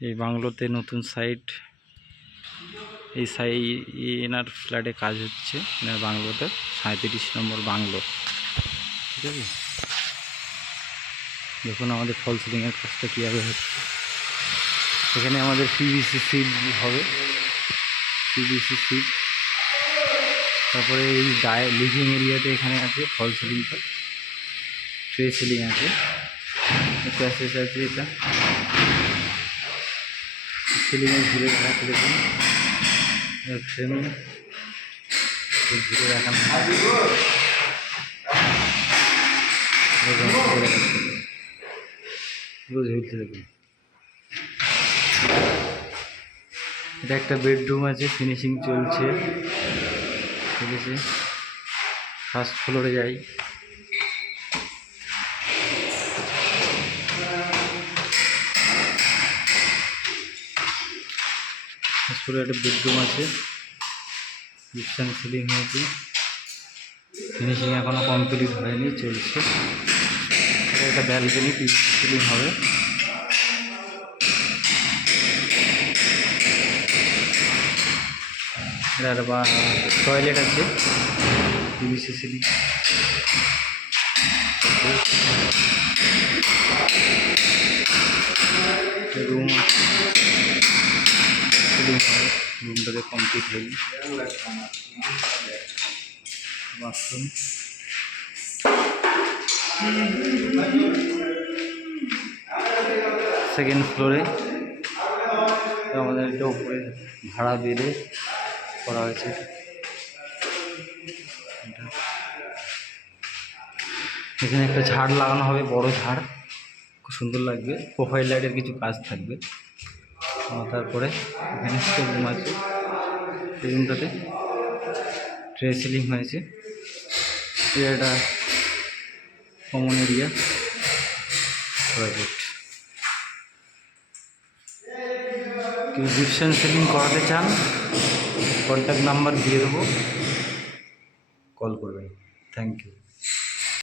এই বাংলোতে নতুন সাইট, এই এনার ফ্ল্যাটে কাজ হচ্ছে, এনার বাংলোতে 37 নম্বর বাংলো। ঠিক আছে, দেখুন আমাদের ফল সিলিংয়ের কাজটা কীভাবে হচ্ছে। এখানে আমাদের পিভিসি সিট হবে, পিভিসি সিট। তারপরে এই লিভিং এরিয়াতে এখানে আছে ফল সিলিংটা, ট্রে সিলিং আছে, প্যাসেজ আছে। এটা সিলিংয়ে ঘুরে রাখা, দেখুন ফ্রেমে ঘুরে রাখানো ঝুলছে। দেখুন এটা একটা বেডরুম আছে, ফিনিশিং চলছে। ঠিক আছে, ফার্স্ট ফ্লোরে যাই। ফার্স্ট ফ্লোরে একটা বেডরুম আছে, জিপসাম সিলিং হয়েছে, ফিনিশিং এখনো কমপ্লিট হয়নি, চলছে। এটা একটা ব্যালকনি, সিলিং হবে। এটার টয়লেট আছে, পিভিসি সিলিং। রুম সিলিং হবে, রুমটাতে কমপ্লিট হয়নি। বাথরুম, সেকেন্ড ফ্লোরে। আমাদের এটা উপরে ভাড়া বেড়ে করা হয়েছে। এখানে একটা ঝাড় লাগানো হবে, বড় ঝাড়, খুব সুন্দর লাগবে। প্রোফাইল লাইটের কিছু কাজ থাকবে। তারপরে এখানে স্টোর রুম আছে, এই রুমটাতে ট্রে সিলিং হয়েছে। এটা কমন এরিয়া প্রজেক্ট। কেউ জিপসাম সিলিং করাতে চান, কন্ট্যাক্ট নাম্বার দিয়ে দেবো, কল করবেন। Thank you.